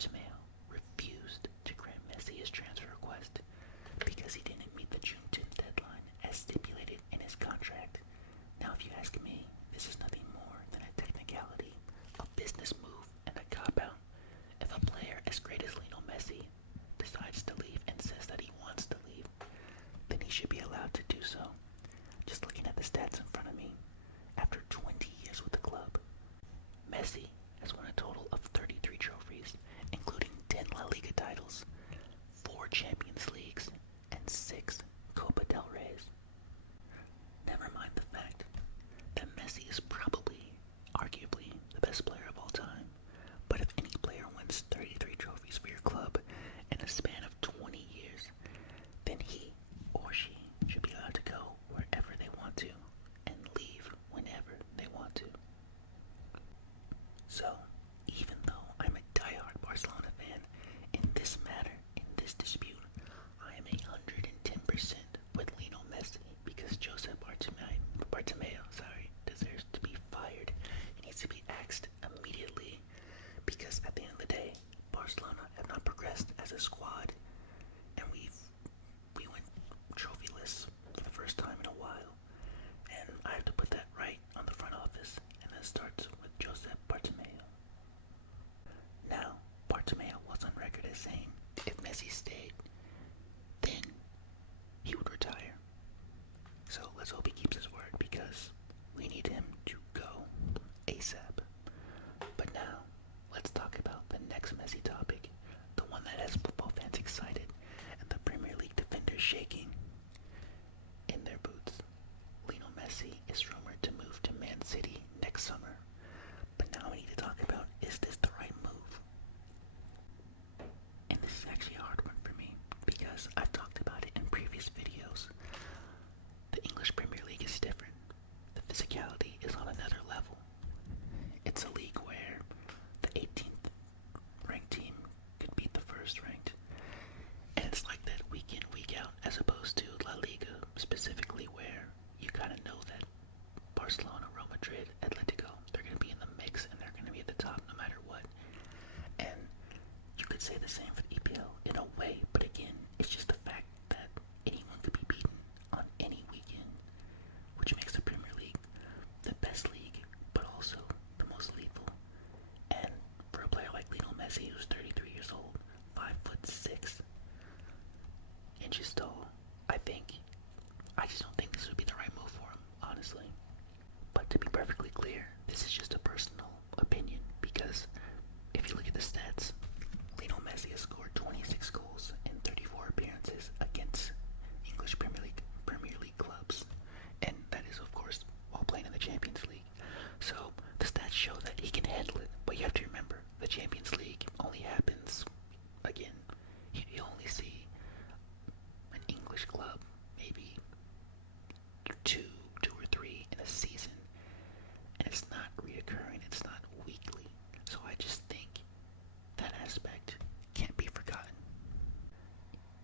Bartomeu refused to grant Messi his transfer request because he didn't meet the June 10th deadline as stipulated in his contract. Now, if you ask me, this is nothing more than a technicality, a business move, and a cop-out. If a player as great as Lionel Messi decides to leave and says that he wants to leave, then he should be allowed to do so. Just looking at the stats in front of me, after 20 years with the club, Messi has won a total of 33 trophies, including 10 La Liga titles, 4 Champions Leagues, and 6 Copa del Reys. Never mind the fact that Messi is probably, arguably, the best player of all time, but if any player wins 33 trophies for your club in a span of 20 years, then he or she should be allowed to go wherever they want to and leave whenever they want to. So, even though I'm a diehard Barcelona fan, in this matter, in this dispute, I am 110% with Lionel Messi because Josep Bartomeu deserves to be fired. He needs to be axed immediately because at the end of the day, Barcelona have not progressed as a squad, and we went trophyless for the first time in a while. And I have to put that right on the front office, and that starts with Josep Bartomeu. Now, Bartomeu was on record as saying if Messi stayed, then he would retire. So let's hope he keeps his word because we need him to go ASAP. But now, let's talk about the next Messi topic, the one that has football fans excited and the Premier League defenders shaking in their boots. Lionel Messi is rumored to move to Man City next summer. But now we need to talk about, is this the right move? And this is actually a hard one for me because I've talked about it in previous videos. The English Premier League is different. The physicality is on another level. It's a league where the 18th ranked team could beat the first ranked. And it's like that week in, week out, as opposed to La Liga specifically, where you kind of know that Barcelona, Real Madrid, Atletico, they're going to be in the mix and they're going to be at the top no matter what. And you could say the same for the EPL in a way, but again, it's just the fact that anyone could be beaten on any weekend, which makes the Premier League the best league, but also the most lethal. And for a player like Lionel Messi, who's 33 years old, 5'6" inches tall, I just don't think this would be the right move for him, honestly. But to be perfectly clear, this is just a personal opinion because if you look at the stats, Lionel Messi has scored 26 goals in 34 appearances against English Premier League clubs, and that is of course while playing in the Champions League. So the stats show that he can handle it, but you have to remember the Champions League only happens, again, you only see an English club maybe two or three in a season, and it's not reoccurring, it's not weekly. So I just think that aspect can't be forgotten.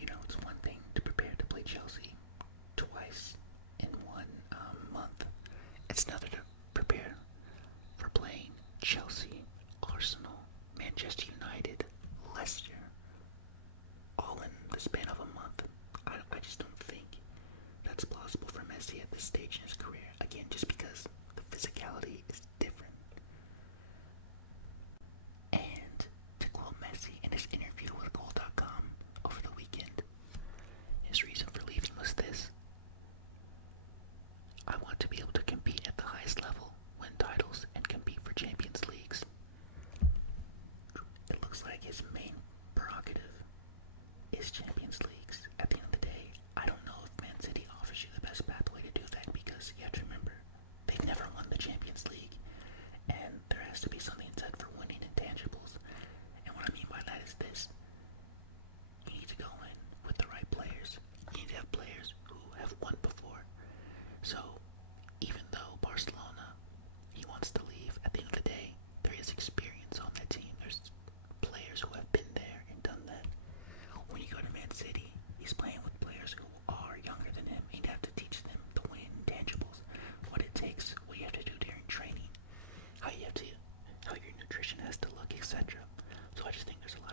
You know, it's one thing to prepare to play Chelsea twice in one month. It's another to prepare for playing Chelsea, Arsenal, Manchester United, Leicester, all in the span of a month. I just don't think that's plausible for Messi at this stage in his career. Again, just because the physicality is different. And to quote Messi in his interview with Goal.com over the weekend, his reason for leaving was this: I want to be able to compete at the highest level, win titles, and compete for Champions Leagues. It looks like his main prerogative is Champions Leagues. At the end of the day, I don't know if Man City offers you the best pathway to do that because you have to remember, they've never won the Champions League, and there has to be something said for winning intangibles. And what I mean by that is this: you need to go in with the right players. You need to have players who have won before. So even though Barcelona, he wants to leave, at the end of the day, there is experience on that team. There's players who have been there and done that. When you go to Man City, he's playing with players who are younger than him. He'd have to teach them the win intangibles, what it takes, what you have to do during training, how your nutrition has to look, etc. So I just think there's a lot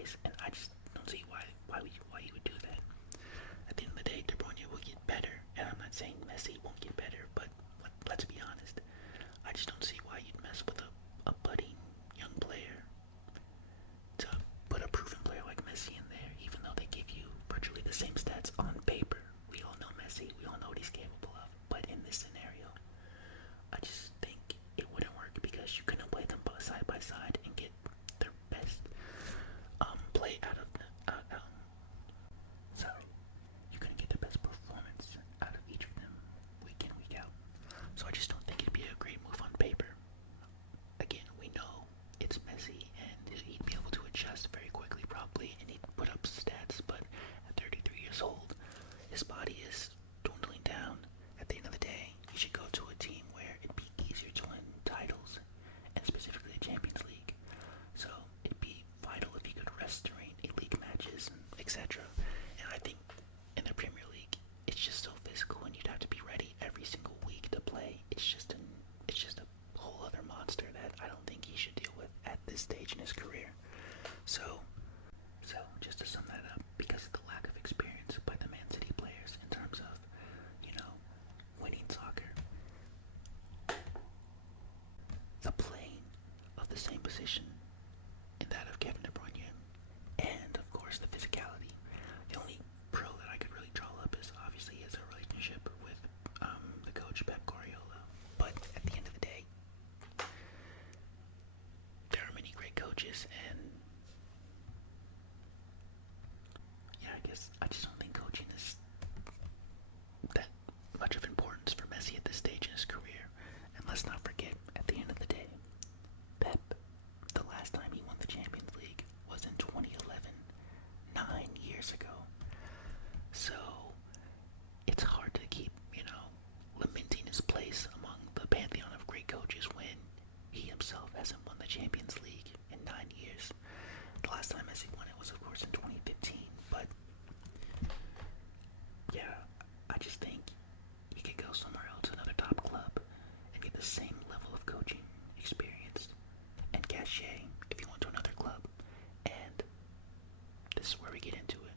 place, and I just don't see why you would do that. At the end of the day, De Bruyne will get better, and I'm not saying Messi won't get better, but let's be honest. I just don't see why you'd mess with a budding young player to put a proven player like Messi in there, even though they give you virtually the same stats on paper. We all know Messi, we all know what he's capable of, but in this scenario, I just think it wouldn't work because you couldn't play them side by side and get their best play out of sorry, you couldn't get the best performance out of each of them week in, week out. So I just don't think it'd be a great move on paper. Again, we know it's Messi and he'd be able to adjust very quickly probably, and he'd put up stats, but at 33 years old, his body is dwindling down. At the end of the day, he should go to a team where it'd be easier to win titles, and specifically the Champions League. So it'd be vital if he could rest during league matches, etc. And I think in the Premier League, it's just so physical, and you'd have to be ready every single week to play. It's just a whole other monster that I don't think he should deal with at this stage in his career. So just to sum that up, because of the lack of experience by the Man City players in terms of, winning soccer, the playing of the same position in that of Kevin De Bruyne, and of course the physicality. The only pro that I could really draw up is obviously his relationship with the coach Pep Guardiola. But at the end of the day, there are many great coaches, and yeah, I guess I just don't think coaching is that much of importance for Messi at this stage in his career. And let's not forget, at the end of the day, Pep, the last time he won the Champions League was in 2011, 9 years ago. So it's hard to keep, lamenting his place among the pantheon of great coaches when he himself hasn't won the Champions League in 9 years. The last time Messi won it was, of course, in 2015. But yeah, I just think you could go somewhere else, another top club, and get the same level of coaching experience and cachet if you went to another club. And this is where we get into it.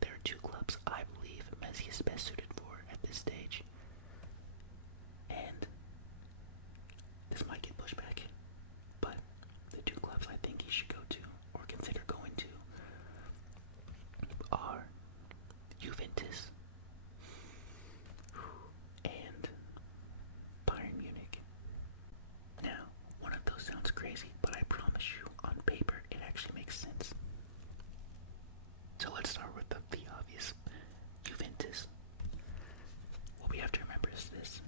There are two clubs I believe Messi is best suited for at this stage. And this might get pushed back, but the two clubs I think he should go to or consider going to are Juventus and Bayern Munich. Now, one of those sounds crazy, but I promise you, on paper, it actually makes sense. So let's start with the obvious. Juventus. What we have to remember is this.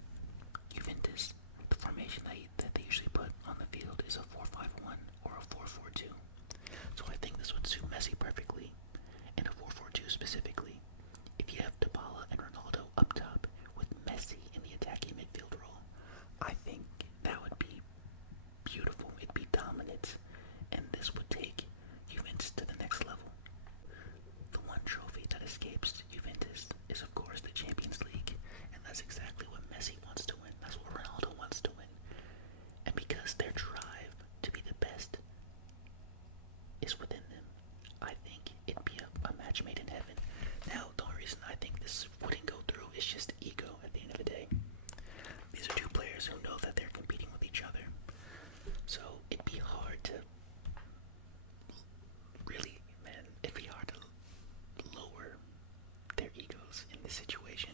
Juventus, the formation that they usually put on the field is a 4-5-1 or a 4-4-2. So I think this would suit Messi perfectly. And a 4-4-2 specifically, if you have Dybala and Ronaldo up top with Messi in the attacking midfield role, I think that would be beautiful. It'd be dominant, and this would take Juventus to the next level. The one trophy that escapes Juventus is, of course, the Champions League, and that's exactly what Messi wants to win. That's what Ronaldo wants to win. And because their drive to be the best is within them, I think it'd be a match made in heaven. Now, the only reason I think this wouldn't go through is just ego at the end of the day. These are two players who know that they're competing with each other. So it'd be hard to lower their egos in this situation.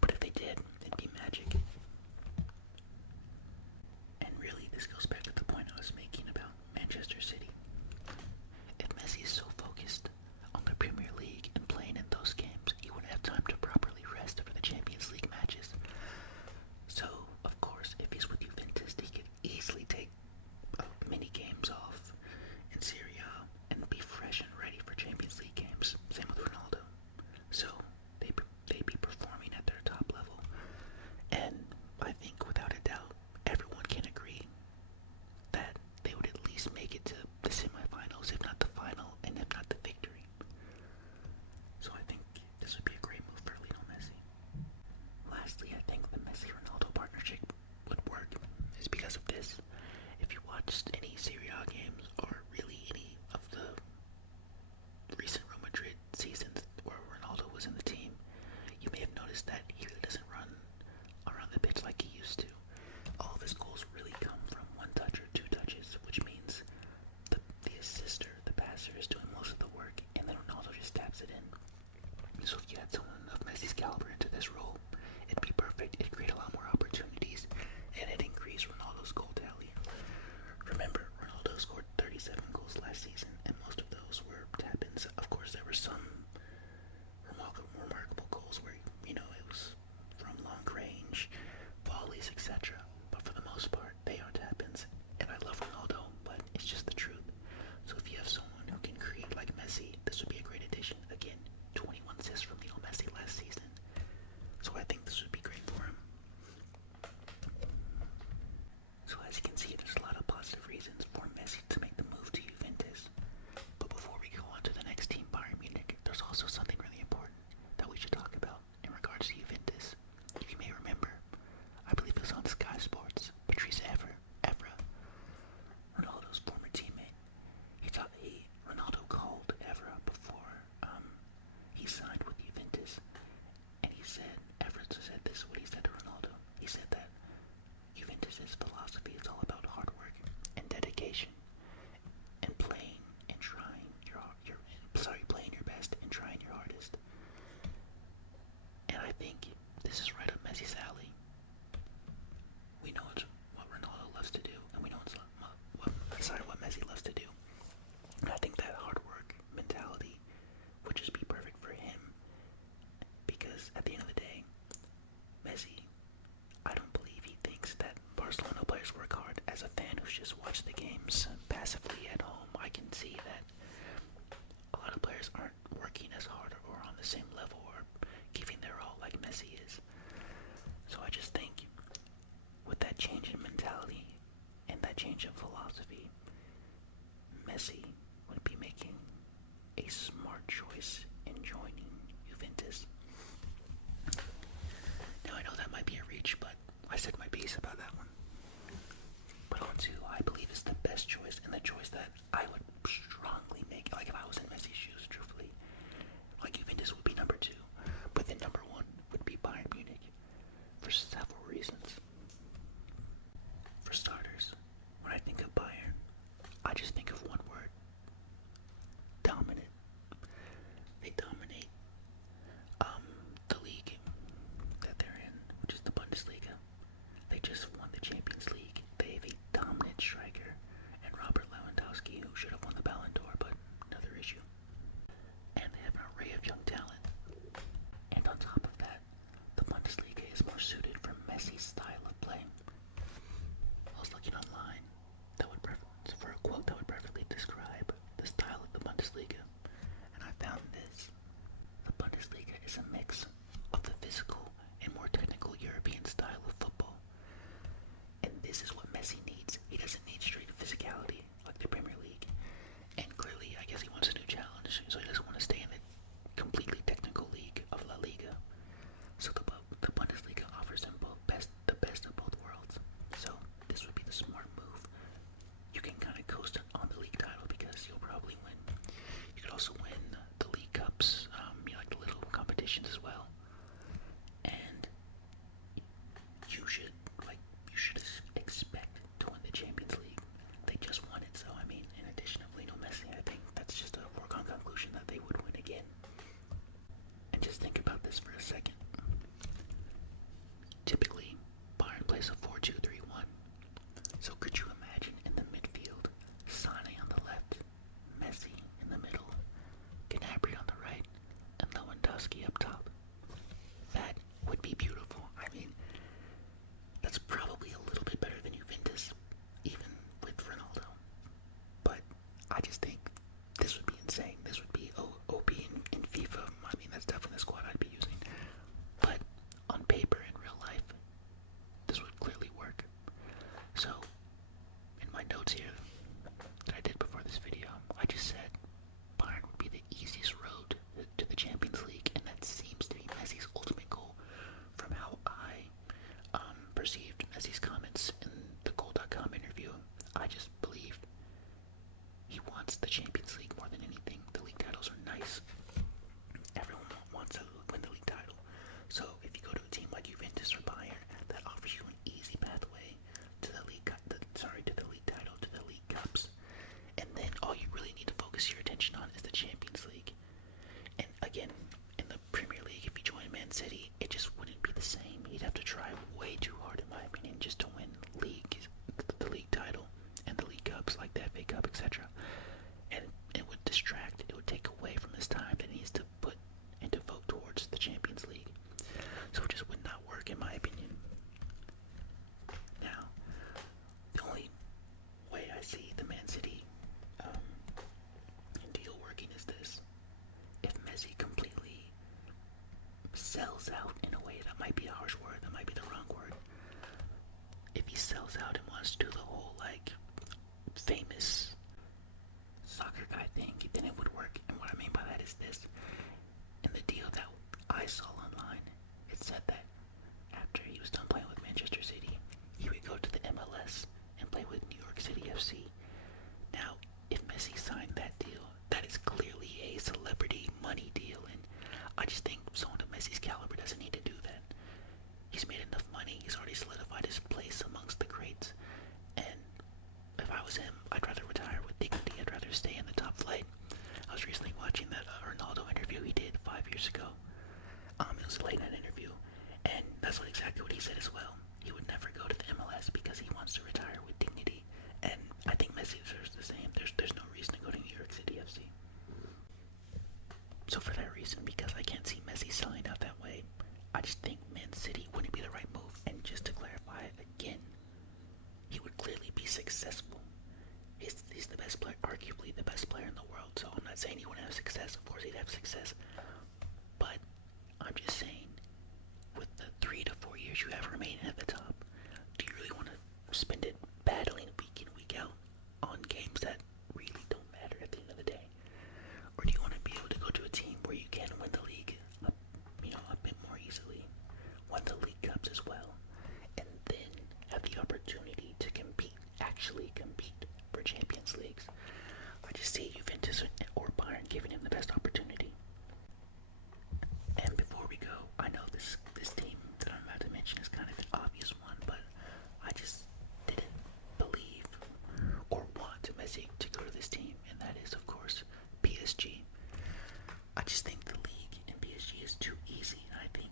But if they did, it'd be magic. And really, this goes back to the point I was making about Manchester City. If Messi is so focused on the Premier League and playing in those games, he wouldn't have time to properly rest for the Champions League matches. So, of course, if he's with Juventus, he could easily take many games off in Serie A and be fresh and ready for Champions League games. Same with Ronaldo. So they'd be performing at their top level. And I think without a doubt, everyone can agree that they would at least make it to the semifinals, if not the final, and if not the victory. So I think this would be a great move for Lionel Messi. Lastly, I think the Messi-Ronaldo partnership would work is because of this. If you watched any Serie A games, or really any of the 37 goals last season, and most of those were tap-ins. Of course, there were some remarkable goals where, it was from long range, volleys, etc. But for the most part, they are tap-ins. And I love Ronaldo, but it's just the truth. So if you have someone who can create like Messi, this would be a great addition. Again, 21 assists from Lionel Messi last season. So I think this would be great for him. So as you can see, there's a lot of positive reasons for Messi to make the move to Juventus. But before we go on to the next team, Bayern Munich, there's also something really important that we should talk about in regards to Juventus. If you may remember, I believe it was on Sky Sports, Patrice Evra, Ronaldo's former teammate, Ronaldo called Evra before he signed with Juventus, and Evra said this is what he said to Ronaldo. He said that Juventus's philosophy is all about hard work and dedication, and playing your best and trying your hardest. And I think this is right up Messi's alley. We know it's what Ronaldo loves to do, and we know it's what Messi loves to do. And I think that hard work mentality would just be perfect for him, because at the end of the day, Messi, I don't believe he thinks that Barcelona players work hard. As a fan who's just watched the games passively at home, I can see that a lot of players aren't working as hard or on the same level or giving their all like Messi is. So I just think with that change in mentality and that change in philosophy, Messi would be making a smart choice in joining Juventus. Now I know that might be a reach, but I said my piece about that one. But on to, I believe, is the best choice, and the choice that I would strongly make, like if I was in Messi's shoes, truthfully, like Juventus would be number 2, but then number 1 would be Bayern Munich, for several reasons. For starters, when I think of Bayern, I just think of one word: dominant. They dominate the league that they're in, which is the Bundesliga. They just won the Champions League. They have a dominant striker, and Robert Lewandowski, who should have won the Ballon d'Or, but another issue. And they have an array of young talent. And on top of that, the Bundesliga is more suited for Messi's style of play. I was looking online for a quote that would perfectly describe the style of the Bundesliga, and I found this: the Bundesliga is a mix of the physical and more technical European style of football. And this is what Messi needs. He doesn't need straight physicality like the Premier League. And clearly, I guess he wants a new challenge, so he doesn't want to stay in the completely technical league of La Liga. So the Bundesliga offers him the best of both worlds. So this would be the smart move. You can kind of coast on the league title because you'll probably win. You could also win the League Cups, like the little competitions as well. And you should expect to win the Champions League. They just won it, so I mean, in addition of Lionel Messi, I think that's just a foregone conclusion that they would win again. And just think about this for a second. Typically, Bayern plays a 4-2-3-1. So could you imagine in the midfield, Sane on the left, Messi in the middle, Gnabry on the right, and Lewandowski up top? That would be beautiful. I mean, that's probably a little bit better than Juventus, even with Ronaldo. But I just think this would be insane. This would be OP in FIFA. I mean, that's definitely the squad I'd be using. But on paper, in real life, this would clearly work. So, in my notes here that I did before this video, I just said Bayern would be the easiest road to the Champions League, and that seems to be Messi's ultimate goal from how I perceived Messi's comments in the Goal.com interview. I just believe he wants the Champions League more than anything. The league titles are nice. Everyone wants to win the league title. So if you go to a team like Juventus or Bayern, that offers you an easy pathway to the league title, to the League Cups. And then all you really need to focus your attention on is the Champions League. And again, in the Premier League, if you join Man City, it just wouldn't be the same. You'd have to try way too hard, in my opinion, just to win the league title and the League Cups, like the FA Cup, etc. sells out and wants to do the whole like famous soccer guy thing, then it would work. And what I mean by that is this. In the deal that I saw online, it said that after he was done playing with Manchester City, he would go to the MLS and play with New York City FC. Now, if Messi signed that deal, that is clearly a celebrity money deal, and I just think someone of Messi's caliber doesn't need to do that. He's made enough money, he's already solidified his place amongst the greats, and if I was him, I'd rather retire with dignity, I'd rather stay in the top flight. I was recently watching that Ronaldo interview he did 5 years ago. It was a late night interview, and that's exactly what he said as well. He would never go to the MLS because he wants to retire with dignity, and I think Messi deserves the same. There's no reason to go to New York City FC. So for that reason, because I can't see Messi selling out that way, I just think Man City wouldn't be the right move. And just to clarify again, he would clearly be successful. He's the best player, arguably the best player in the world. So I'm not saying he wouldn't have success. Of course he'd have success. But I'm just saying, with the 3 to 4 years you have remaining at the top, do you really want to spend it battling week in, week out on games that really don't matter at the end of the day? Or do you want to be able to go to a team where you can win the league, a bit more easily, win the league cups as well, and then have the opportunity to compete, actually compete for Champions Leagues? I just see Juventus or Bayern giving him the best opportunity. And before we go, I know this team that I'm about to mention is kind of an obvious one, but I just didn't believe or want Messi to go to this team, and that is, of course, PSG. I just think the league in PSG is too easy, and I think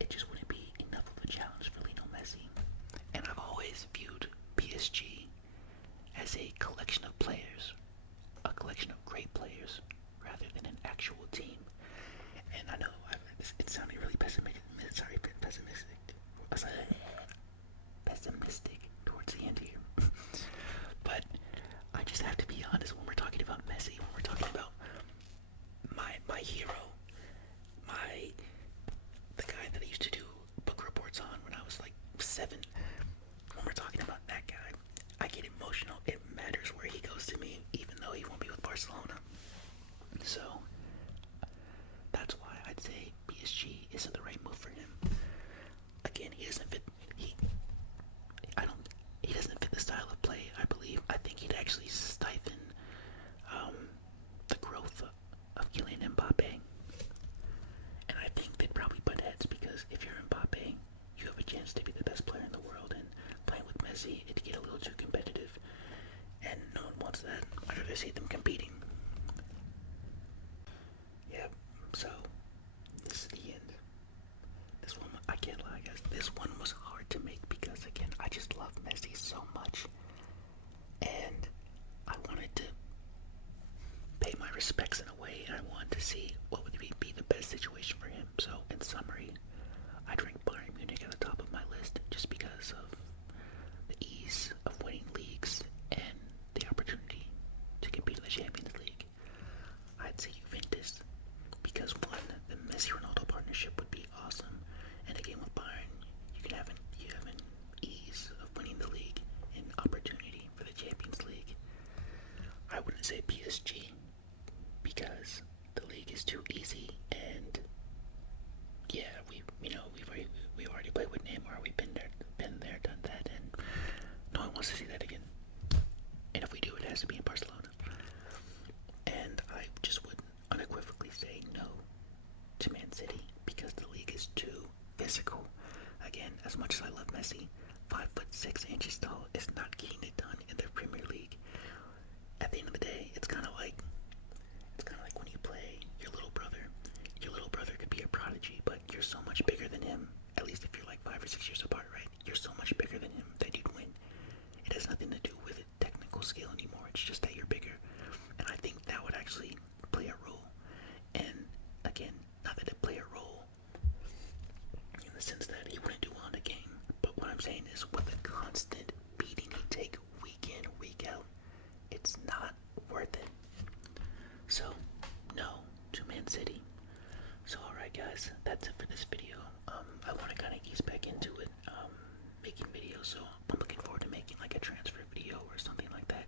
it just wouldn't be enough of a challenge for Lionel Messi. And I've always viewed PSG as a collection of players, a collection of great players, rather than an actual team. And I know it sounded really pessimistic towards the end here. But I just have to be honest, when we're talking about Messi, when we're talking about my hero, the guy that I used to do book reports on when I was like 7, when we're talking about that guy, I get emotional. It matters where he goes to me, even though he won't be with Barcelona. So that's why I'd say PSG isn't the right move for him. Again, he doesn't fit the style of play, I believe. I think he'd actually stifle the growth of Kylian Mbappe. And I think they'd probably butt heads, because if you're Mbappe, you have a chance to be the best player in the world, and playing with Messi, it'd get a little too competitive, and no one wants that. I'd rather see them competing. Yep, so this is the end. This one, I can't lie, guys, this one was hard to make because, again, I just love Messi so much, and I wanted to pay my respects in a way, and I wanted to see what would be the best situation for him. So, in summary, I'd rank Bayern Munich at the top of my list just because of the ease of winning leagues and the opportunity to compete in the Champions League. I'd say Juventus because, one, the Messi-Ronaldo partnership would be awesome, and again with Bayern, you have an ease of winning the league and opportunity for the Champions League. I wouldn't say PSG because the league is too easy, and yeah, we've already played with Neymar. We've been there, done that, and no one wants to see that again. And if we do, it has to be in Barcelona. And I just would unequivocally say no to Man City because the league is too physical. Again, as much as I love Messi, 5'6" tall is not getting it done in the Premier League. At the end of the day, it's kind of like when you play your little brother. Your little brother could be a prodigy, but you're so much bigger than him. At least if you're like 5 or 6 years apart, right? You're so much bigger than him that you'd win. It has nothing to do with technical skill anymore. It's just that you're bigger, and I think that would actually play a role. And again, not that it play a role in the sense that he wouldn't do well in a game, but what I'm saying is, with the constant beating he take week in, week out, it's not worth it. So, no to Man City. So, alright guys, that's it for this video. I want to kind of ease back into it, making videos, so I'm looking forward like a transfer video or something like that,